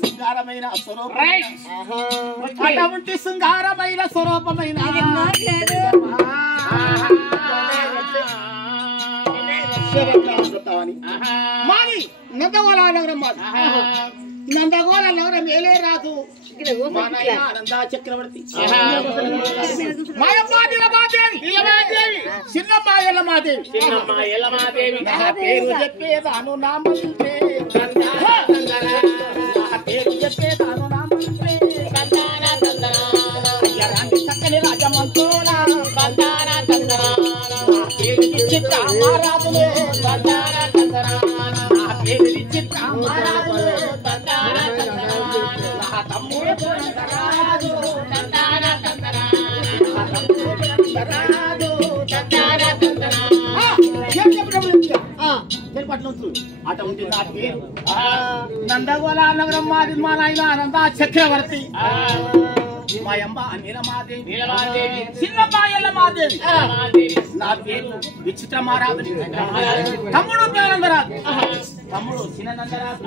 శృంగారమైన అటువంటి శృంగారమైన స్వరూపమైన మాది నందగోళ నగరం మాది నందగోళ నగరం ఏలే రాదు ఆనంద చక్రవర్తి చిన్నమ్మ ఎల్లమాదేవి నా పేరు చెప్పేదాను నామంటే పేరు చెప్పేదాను నామంటే చక్కని రాజమంతోలా పేరు చిత్రామారాజులే పేరు చిత్రామారాజులే తమ్ముడు అటువంటి నా పేరు నందగోళ నగరం మాది మా నాయన ఆనంద చక్రవర్తి మా అమ్మ నీలమాదేవి చిన్నమ్మ ఎల్లమాదేవి నా పేరు విచిత్రమారాధు తమ్ముడు పేరందరాజు తమ్ముడు చిన్ననందరాజు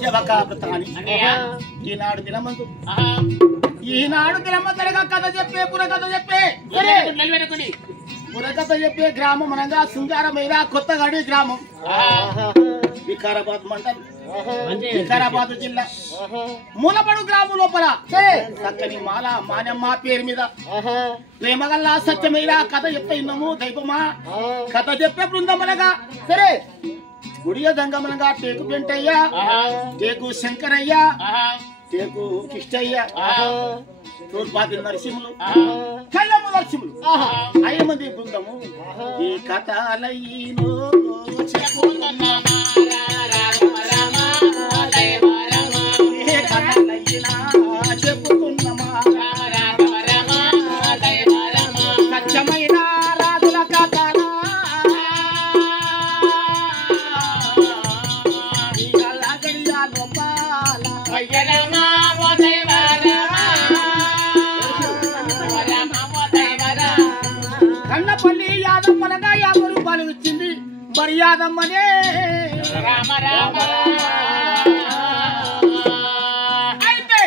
శివకాపృతాని ఈనాడు దినమంతలుగా కథ చెప్పే పురకథ చెప్పే పురకథ చెప్పే గ్రామం అనగా శృంగారమైన కొత్తగాడి గ్రామం వికారాబాద్ మండలం వికారాబాద్ జిల్లా మూలపడు గ్రామం లోపల చక్కని మానమ్మ పేరు మీద ప్రేమగల్లా సత్యమైన కథ చెప్తే ఇన్నము దైవమా కథ చెప్పే బృందమనగా సరే గుడియ దంగమనగా టేకు పెంటయ్య టేకు శంకరయ్య టేకు కిష్టయ్య తూర్పాది నరసింహులు కళ్ళమ్మ నరసింహులు 5 మంది బృందము ఈ కథలయ్యో చెప్పుకున్నమా సత్యమైన రాజుల కథల కన్నపల్లి యాదమ్మనగా 50 రూపాయలు ఇచ్చింది మరి యాదమ్మనే రామ రామ అయితే